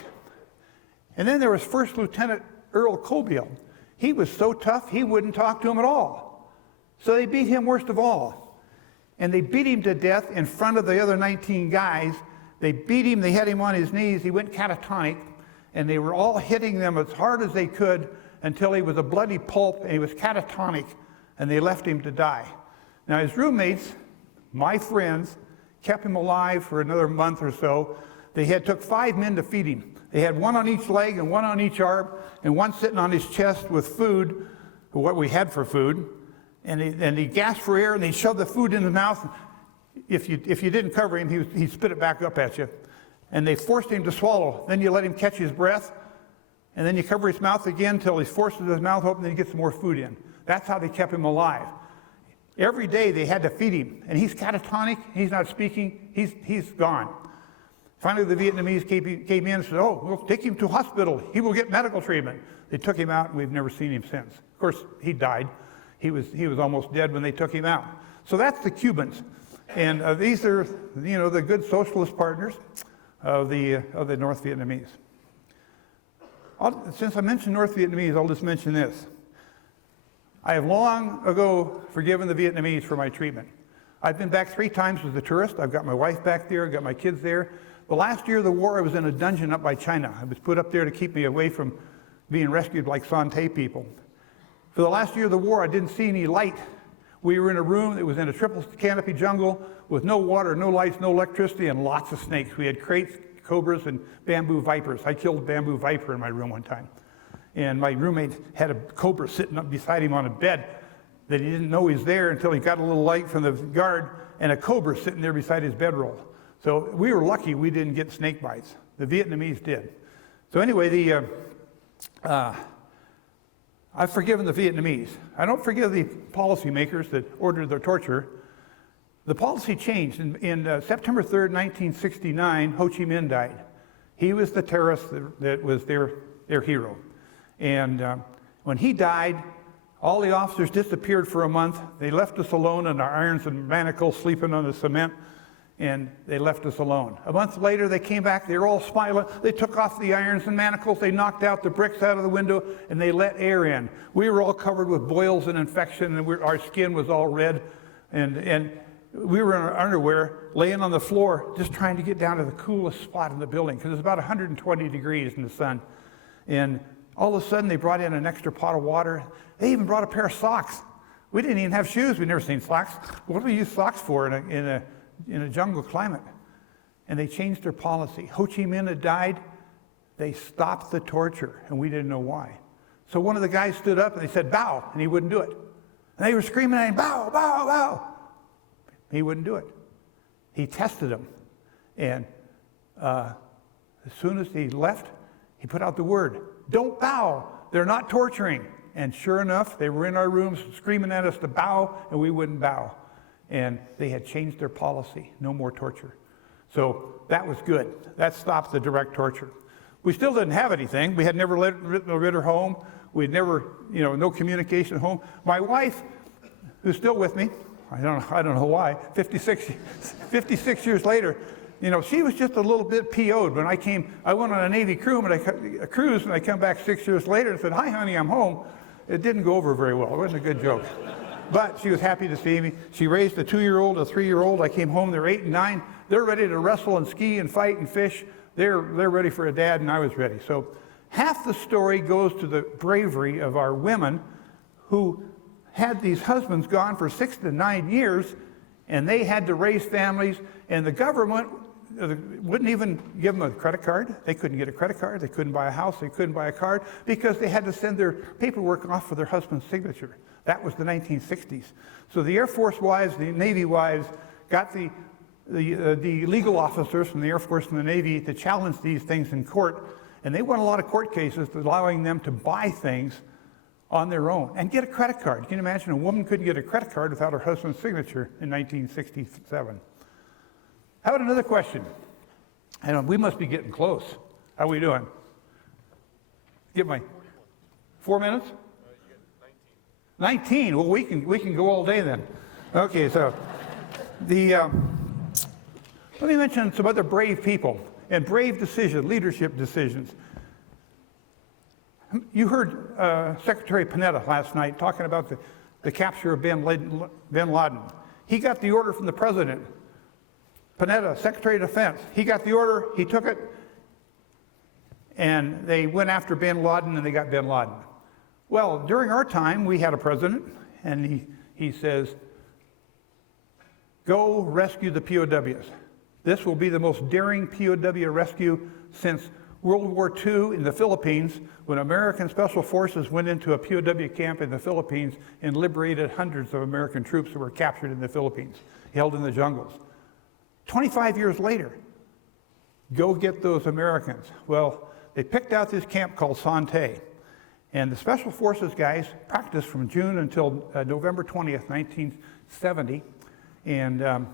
And then there was First Lieutenant Earl Cobiel. He was so tough, he wouldn't talk to him at all. So they beat him worst of all. And they beat him to death in front of the other 19 guys. They beat him, they had him on his knees, he went catatonic, and they were all hitting them as hard as they could until he was a bloody pulp and he was catatonic, and they left him to die. Now his roommates, my friends, kept him alive for another month or so. They took 5 men to feed him. They had one on each leg and one on each arm, and one sitting on his chest with food, what we had for food. And he gasped for air, and they shoved the food in his mouth. If you didn't cover him, he'd spit it back up at you. And they forced him to swallow. Then you let him catch his breath, and then you cover his mouth again until he forces his mouth open, and he gets some more food in. That's how they kept him alive. Every day they had to feed him, and he's catatonic, he's not speaking, he's gone. Finally, the Vietnamese came in and said, oh, we'll take him to hospital. He will get medical treatment. They took him out, and we've never seen him since. Of course, he died. He was almost dead when they took him out. So that's the Cubans. And these are, the good socialist partners of the North Vietnamese. Since I mentioned North Vietnamese, I'll just mention this. I have long ago forgiven the Vietnamese for my treatment. I've been back 3 times as a tourist. I've got my wife back there, I've got my kids there. The last year of the war, I was in a dungeon up by China. I was put up there to keep me away from being rescued like Son Tay people. For the last year of the war, I didn't see any light. We were in a room that was in a triple canopy jungle with no water, no lights, no electricity, and lots of snakes. We had kraits, cobras, and bamboo vipers. I killed a bamboo viper in my room one time. And my roommate had a cobra sitting up beside him on a bed that he didn't know he was there until he got a little light from the guard, and a cobra sitting there beside his bedroll. So we were lucky we didn't get snake bites. The Vietnamese did. So anyway, I've forgiven the Vietnamese. I don't forgive the policymakers that ordered their torture. The policy changed. In September 3rd, 1969, Ho Chi Minh died. He was the terrorist that was their hero. And when he died, all the officers disappeared for a month. They left us alone in our irons and manacles, sleeping on the cement, and they left us alone. A month later, they came back. They were all smiling. They took off the irons and manacles. They knocked out the bricks out of the window, and they let air in. We were all covered with boils and infection, and our skin was all red. And we were in our underwear, laying on the floor, just trying to get down to the coolest spot in the building, because it was about 120 degrees in the sun. And all of a sudden, they brought in an extra pot of water. They even brought a pair of socks. We didn't even have shoes. We'd never seen socks. What do we use socks for in a jungle climate? And they changed their policy. Ho Chi Minh had died. They stopped the torture, and we didn't know why. So one of the guys stood up, and they said, bow, and he wouldn't do it. And they were screaming at him, bow, bow, bow. He wouldn't do it. He tested them. And as soon as he left, he put out the word, don't bow. They're not torturing. And sure enough, they were in our rooms screaming at us to bow, and we wouldn't bow. And they had changed their policy. No more torture. So that was good. That stopped the direct torture. We still didn't have anything. We had never written her home. We'd never, no communication at home. My wife, who's still with me, I don't know why, 56 years later, she was just a little bit PO'd. When I went on a Navy cruise, and I come back 6 years later and said, hi, honey, I'm home. It didn't go over very well. It wasn't a good joke. But she was happy to see me. She raised a 2-year-old, a 3-year-old. I came home, they're 8 and 9. They're ready to wrestle and ski and fight and fish. They're ready for a dad, and I was ready. So half the story goes to the bravery of our women who had these husbands gone for 6 to 9 years, and they had to raise families, and the government wouldn't even give them a credit card. They couldn't get a credit card. They couldn't buy a house. They couldn't buy a car because they had to send their paperwork off for their husband's signature. That was the 1960s. So the Air Force wives, the Navy wives, got the legal officers from the Air Force and the Navy to challenge these things in court, and they won a lot of court cases allowing them to buy things on their own and get a credit card. Can you imagine a woman couldn't get a credit card without her husband's signature in 1967? How about another question? We must be getting close. How are we doing? Get my 4 minutes? 19. Well, we can go all day then. Okay, so let me mention some other brave people and brave decisions, leadership decisions. You heard Secretary Panetta last night talking about the capture of bin Laden. He got the order from the president. Panetta, Secretary of Defense, he got the order, he took it, and they went after bin Laden and they got bin Laden. Well, during our time, we had a president, and he says, go rescue the POWs. This will be the most daring POW rescue since World War II in the Philippines, when American Special Forces went into a POW camp in the Philippines and liberated hundreds of American troops who were captured in the Philippines, held in the jungles. 25 years later, go get those Americans. Well, they picked out this camp called Son Tay, and the Special Forces guys practiced from June until November 20th, 1970, and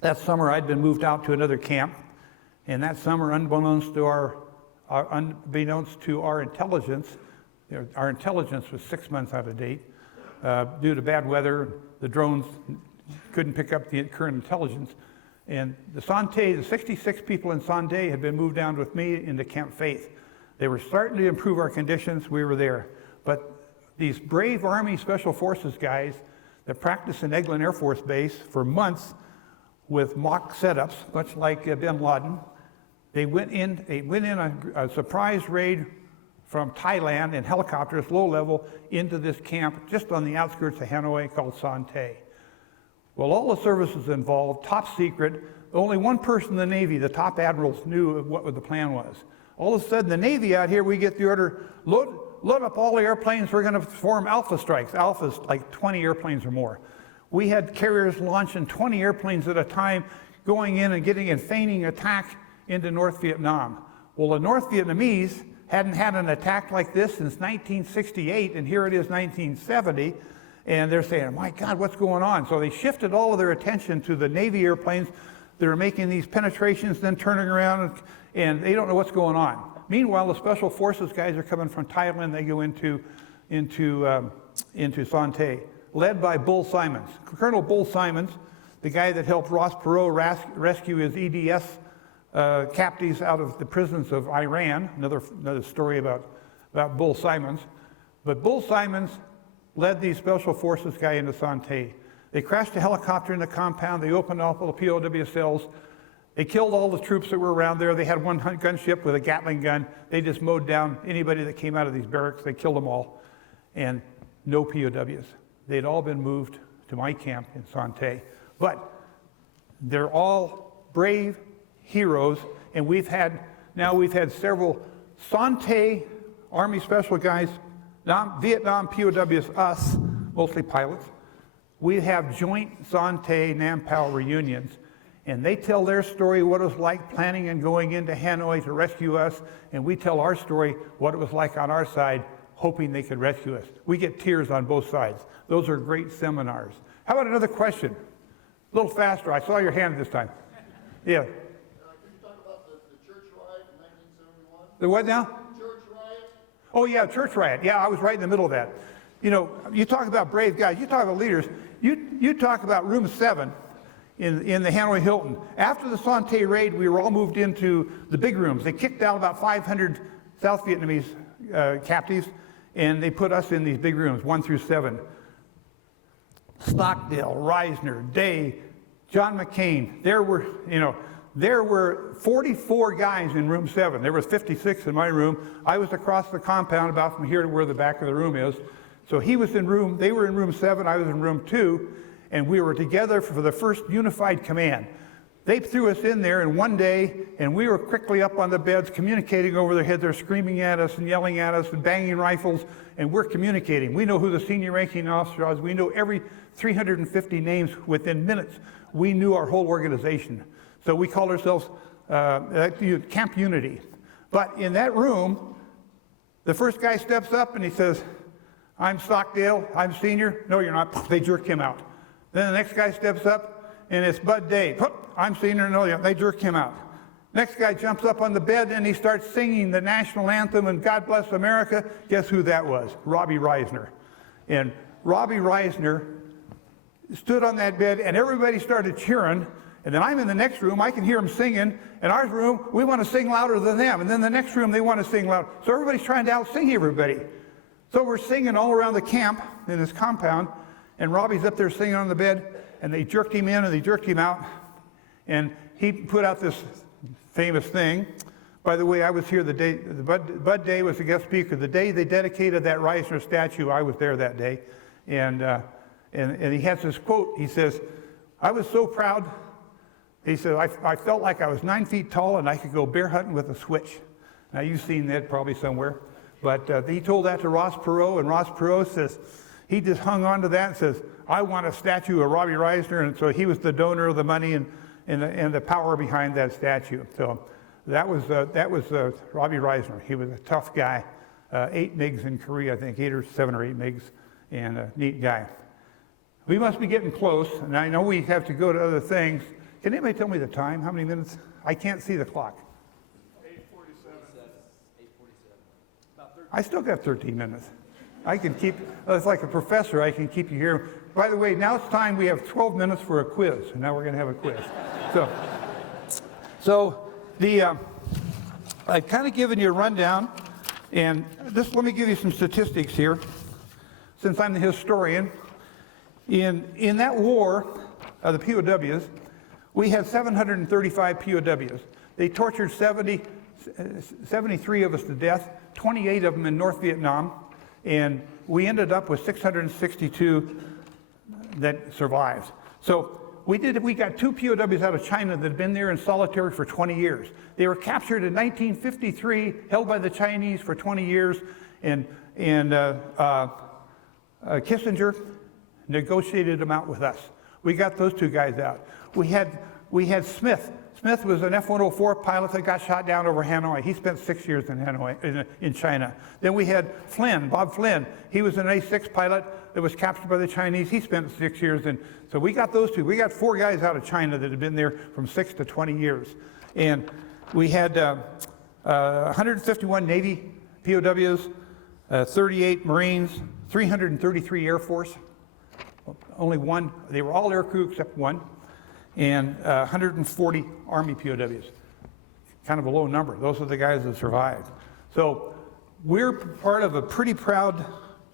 that summer I'd been moved out to another camp, and that summer, unbeknownst to our intelligence, our intelligence was 6 months out of date. Due to bad weather, the drones couldn't pick up the current intelligence. And the 66 people in Son Tay had been moved down with me into Camp Faith. They were starting to improve our conditions. We were there. But these brave Army Special Forces guys that practiced in Eglin Air Force Base for months with mock setups, much like bin Laden, they went in a surprise raid from Thailand in helicopters, low level, into this camp just on the outskirts of Hanoi called Son Tay. Well, all the services involved, top secret. Only one person in the Navy, the top admirals, knew what the plan was. All of a sudden, the Navy out here, we get the order, load up all the airplanes, we're going to form Alpha strikes. Alpha's like 20 airplanes or more. We had carriers launching 20 airplanes at a time, going in and getting a feigning attack into North Vietnam. Well, the North Vietnamese hadn't had an attack like this since 1968, and here it is 1970. And they're saying, my God, what's going on? So they shifted all of their attention to the Navy airplanes that are making these penetrations, then turning around, and they don't know what's going on. Meanwhile, the Special Forces guys are coming from Thailand. They go into Son Tay, led by Bull Simons. Colonel Bull Simons, the guy that helped Ross Perot rescue his EDS captives out of the prisons of Iran. Another story about Bull Simons. But Bull Simons led these Special Forces guy into Son Tay. They crashed a helicopter in the compound. They opened up all the POW cells. They killed all the troops that were around there. They had one gunship with a Gatling gun. They just mowed down anybody that came out of these barracks. They killed them all. And no POWs. They'd all been moved to my camp in Son Tay. But they're all brave heroes, and we've had several Son Tay Army Special guys, Vietnam POWs, us, mostly pilots. We have joint Son Tay Nam Pao reunions, and they tell their story, what it was like planning and going into Hanoi to rescue us, and we tell our story, what it was like on our side, hoping they could rescue us. We get tears on both sides. Those are great seminars. How about another question? A little faster. I saw your hand this time. Yeah. Can you talk about the church riot in 1971? The what now? Church riot? Oh, yeah, church riot. Yeah, I was right in the middle of that. You know, you talk about brave guys, you talk about leaders, you talk about room 7 in the Hanoi Hilton. After the Son Tay raid, we were all moved into the big rooms. They kicked out about 500 South Vietnamese captives, and they put us in these big rooms, 1 through 7. Stockdale, Reisner, Day, John McCain. There were 44 guys in room 7. There was 56 in my room. I was across the compound about from here to where the back of the room is. So they were in room 7, I was in room 2, and we were together for the first unified command. They threw us in there in one day, and we were quickly up on the beds, communicating over their heads. They're screaming at us and yelling at us and banging rifles, and we're communicating. We know who the senior ranking officer was. We know every 350 names within minutes. We knew our whole organization. So we called ourselves Camp Unity. But in that room, the first guy steps up and he says, I'm Stockdale, I'm senior. No, you're not. They jerk him out. Then the next guy steps up, and it's Bud Day. I'm senior. No, they jerk him out. Next guy jumps up on the bed, and he starts singing the national anthem and God Bless America. Guess who that was? Robbie Reisner. And Robbie Reisner stood on that bed, and everybody started cheering. And then I'm in the next room, I can hear them singing. In our room, we want to sing louder than them. And then the next room, they want to sing loud. So everybody's trying to out-sing everybody. So we're singing all around the camp in this compound, and Robbie's up there singing on the bed, and they jerked him in and they jerked him out. And he put out this famous thing. By the way, I was here the day, Bud Day was the guest speaker. The day they dedicated that Reisner statue, I was there that day. And he has this quote. He says, I was so proud. He said, I felt like I was 9 feet tall and I could go bear hunting with a switch. Now, you've seen that probably somewhere. But he told that to Ross Perot, and Ross Perot says, he just hung on to that and says, I want a statue of Robbie Reisner. And so he was the donor of the money and the power behind that statue. So that was Robbie Reisner. He was a tough guy, 8 MiGs in Korea, I think, 7 or 8 MiGs, and a neat guy. We must be getting close, and I know we have to go to other things. Can anybody tell me the time? How many minutes? I can't see the clock. 8:47. About 13. I still got 13 minutes. I can keep, it's like a professor, I can keep you here. By the way, now it's time, we have 12 minutes for a quiz, and now we're going to have a quiz. So I've kind of given you a rundown, and just let me give you some statistics here, since I'm the historian. In that war of the POWs, we had 735 POWs. They tortured 73 of us to death, 28 of them in North Vietnam, and we ended up with 662 that survived. So we got 2 POWs out of China that had been there in solitary for 20 years. They were captured in 1953, held by the Chinese for 20 years, and Kissinger negotiated them out with us. We got those 2 guys out. We had Smith. Smith was an F-104 pilot that got shot down over Hanoi. He spent 6 years in Hanoi, in China. Then we had Flynn, Bob Flynn. He was an A-6 pilot that was captured by the Chinese. He spent 6 years in. So we got those 2. We got 4 guys out of China that had been there from 6 to 20 years. And we had 151 Navy POWs, 38 Marines, 333 Air Force. Only 1. They were all air crew except 1. And 140 Army POWs. Kind of a low number. Those are the guys that survived. So we're part of a pretty proud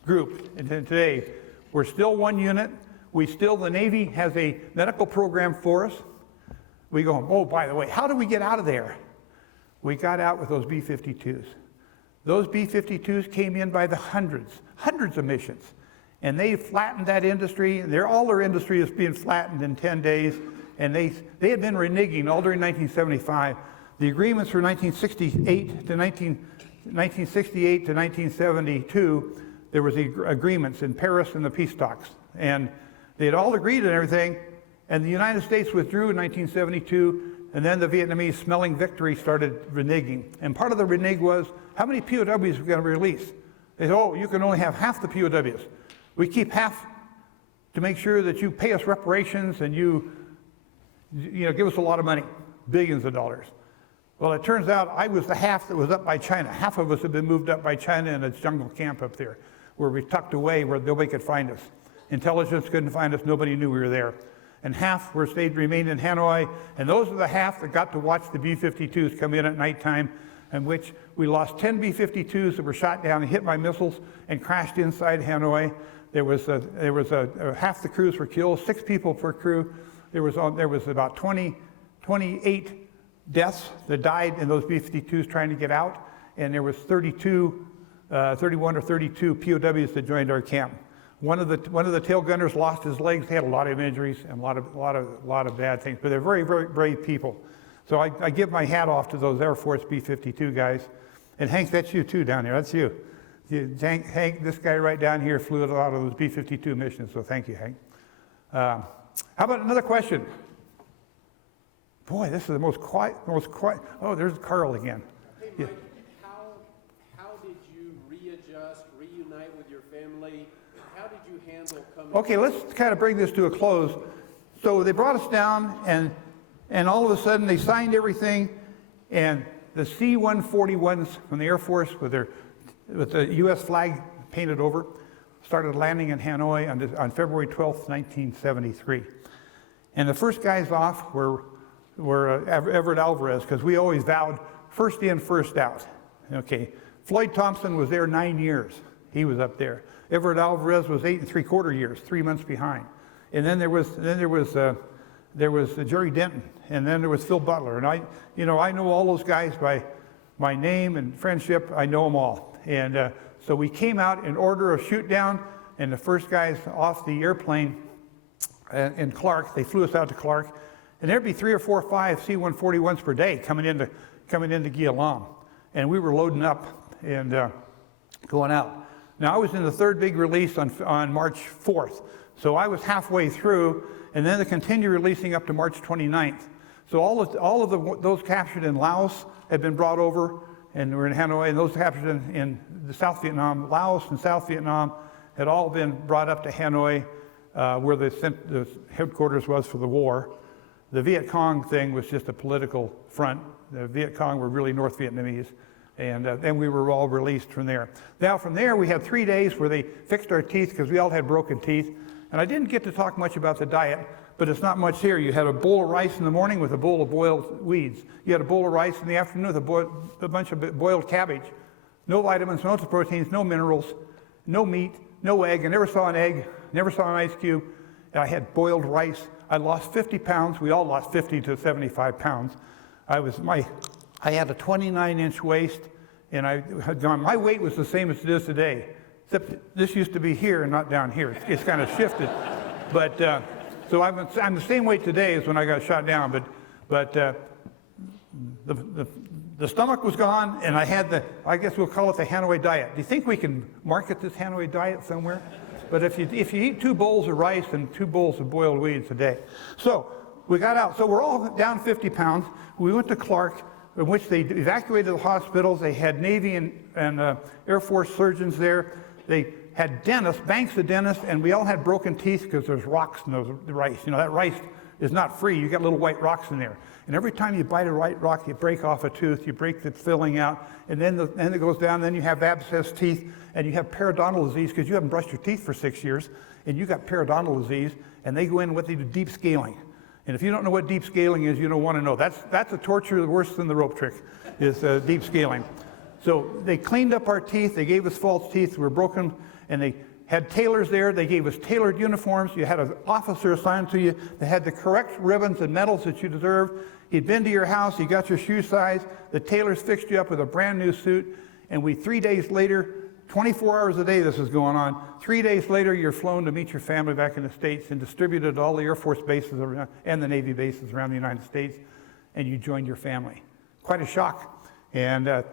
group. And today, we're still one unit. The Navy has a medical program for us. We go, oh, by the way, how do we get out of there? We got out with those B-52s. Those B-52s came in by the hundreds of missions. And they flattened that industry. All their industry is being flattened in 10 days. And they had been reneging all during 1975. The agreements for 1968 to 1972, there was agreements in Paris and the peace talks. And they had all agreed on everything. And the United States withdrew in 1972. And then the Vietnamese, smelling victory, started reneging. And part of the renege was, how many POWs are we going to release? They said, oh, you can only have half the POWs. We keep half to make sure that you pay us reparations and you give us a lot of money, billions of dollars. Well, it turns out I was the half that was up by China. Half of us had been moved up by China in a jungle camp up there, where we tucked away where nobody could find us. Intelligence couldn't find us, nobody knew we were there. And half remained in Hanoi, and those are the half that got to watch the B-52s come in at nighttime, in which we lost 10 B-52s that were shot down and hit by missiles and crashed inside Hanoi. There was half the crews were killed, 6 people per crew. There was about 28 deaths that died in those B-52s trying to get out, and there was 31 or 32 POWs that joined our camp. One of the tail gunners lost his legs. They had a lot of injuries and a lot of bad things, but they're very, very brave people. So I give my hat off to those Air Force B-52 guys. And Hank, that's you too down there. That's you. Hank, this guy right down here flew a lot of those B-52 missions. So thank you, Hank. How about another question? Boy, this is the most quiet. Oh, there's Carl again. Hey, Mike, how did you reunite with your family triangle coming. Okay, let's kind of bring this to a close. So they brought us down, and all of a sudden they signed everything, and the C-141s from the Air Force with the U.S. flag painted over started landing in Hanoi on February 12th, 1973. And the first guys off were Everett Alvarez, because we always vowed first in, first out. Okay, Floyd Thompson was there 9 years. He was up there. Everett Alvarez was 8 3/4 years, 3 months behind. And then there was Jerry Denton, and then there was Phil Butler. And I know all those guys by name and friendship. I know them all. And so we came out in order of shoot down, and the first guys off the airplane in Clark, they flew us out to Clark, and there'd be 3 or 4 or 5 C-141s per day coming into Guillam, and we were loading up and going out. Now I was in the third big release on March 4th, so I was halfway through, and then they continued releasing up to March 29th. So all of those captured in Laos had been brought over, and were in Hanoi, and those captured in the South Vietnam, Laos and South Vietnam, had all been brought up to Hanoi, where the headquarters was for the war. The Viet Cong thing was just a political front. The Viet Cong were really North Vietnamese, and then we were all released from there. Now from there, we had 3 days where they fixed our teeth, because we all had broken teeth. And I didn't get to talk much about the diet, but it's not much here. You had a bowl of rice in the morning with a bowl of boiled weeds. You had a bowl of rice in the afternoon with a bunch of boiled cabbage. No vitamins, no proteins, no minerals, no meat, no egg. I never saw an egg, never saw an ice cube. And I had boiled rice. I lost 50 pounds. We all lost 50 to 75 pounds. I had a 29-inch waist, and my weight was the same as it is today, except this used to be here and not down here. It's kind of shifted. But so I'm the same weight today as when I got shot down, but the stomach was gone, and I had I guess we'll call it the Hanoi diet. Do you think we can market this Hanoi diet somewhere? But if you eat 2 bowls of rice and 2 bowls of boiled weeds a day. So we got out. So we're all down 50 pounds. We went to Clark, in which they evacuated the hospitals. They had Navy and Air Force surgeons there. They had dentists, banks of dentists, and we all had broken teeth because there's rocks in the rice. You know, that rice is not free. You got little white rocks in there. And every time you bite a white rock, you break off a tooth, you break the filling out, and then it goes down, then you have abscess teeth, and you have periodontal disease because you haven't brushed your teeth for 6 years, and you got periodontal disease, and they go in with deep scaling. And if you don't know what deep scaling is, you don't want to know. That's a torture worse than the rope trick, is deep scaling. So they cleaned up our teeth. They gave us false teeth. We were broken, and they had tailors there. They gave us tailored uniforms. You had an officer assigned to you that had the correct ribbons and medals that you deserved. He'd been to your house. He got your shoe size. The tailors fixed you up with a brand new suit. And 3 days later, 24 hours a day this is going on, 3 days later, you're flown to meet your family back in the States and distributed to all the Air Force bases and the Navy bases around the United States, and you joined your family. Quite a shock. And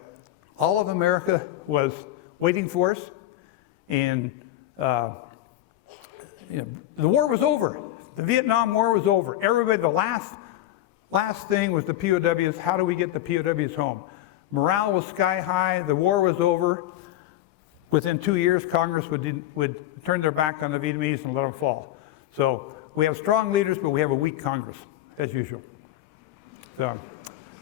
all of America was waiting for us. And the war was over. The Vietnam War was over. Everybody, the last thing was the POWs. How do we get the POWs home? Morale was sky high. The war was over. Within 2 years, Congress would turn their back on the Vietnamese and let them fall. So we have strong leaders, but we have a weak Congress, as usual. So,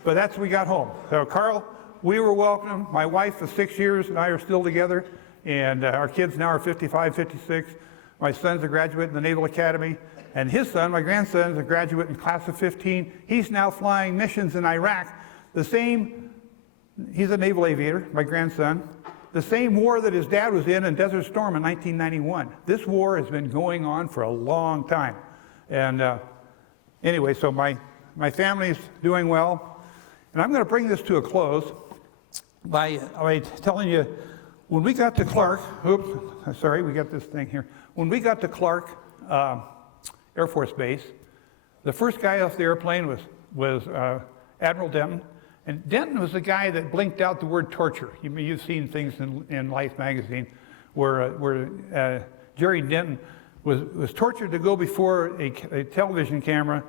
but that's we got home. So Carl, we were welcome. My wife of 6 years and I are still together, and our kids now are 55, 56. My son's a graduate in the Naval Academy, and his son, my grandson, is a graduate in class of 15. He's now flying missions in Iraq. He's a naval aviator, my grandson. The same war that his dad was in Desert Storm in 1991. This war has been going on for a long time. And anyway, so my family's doing well. And I'm going to bring this to a close by telling you, when we got to Clark, we got this thing here. When we got to Clark Air Force Base, the first guy off the airplane was Admiral Denton. And Denton was the guy that blinked out the word torture. You've seen things in Life magazine where Jerry Denton was tortured to go before a television camera,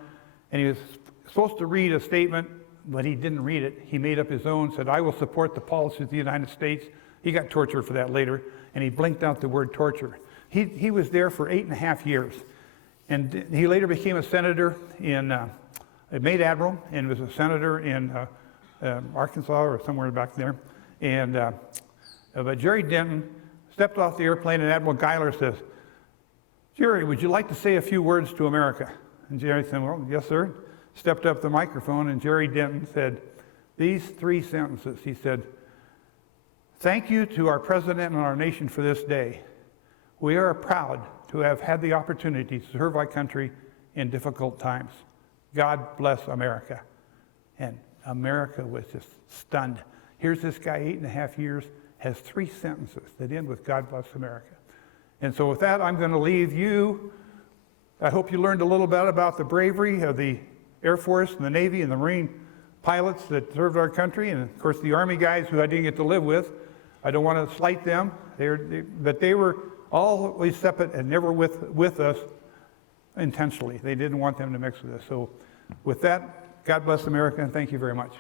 and he was supposed to read a statement, but he didn't read it. He made up his own, said, "I will support the policy of the United States." He got tortured for that later, and he blinked out the word torture. he was there for 8.5 years. And he later became a senator in, made admiral, and was a senator in Arkansas or somewhere back there. And but Jerry Denton stepped off the airplane, and Admiral Geiler says, "Jerry, would you like to say a few words to America?" And Jerry said, "Well, yes, sir." Stepped up the microphone, and Jerry Denton said these 3 sentences. He said, "Thank you to our president and our nation for this day. We are proud to have had the opportunity to serve our country in difficult times. God bless America." And America was just stunned. Here's this guy, 8.5 years, has 3 sentences that end with "God bless America." And so with that, I'm going to leave you. I hope you learned a little bit about the bravery of the Air Force and the Navy and the Marine pilots that served our country, and of course the Army guys who I didn't get to live with. I don't want to slight them, but they were always separate and never with us intentionally. They didn't want them to mix with us. So with that, God bless America, and thank you very much.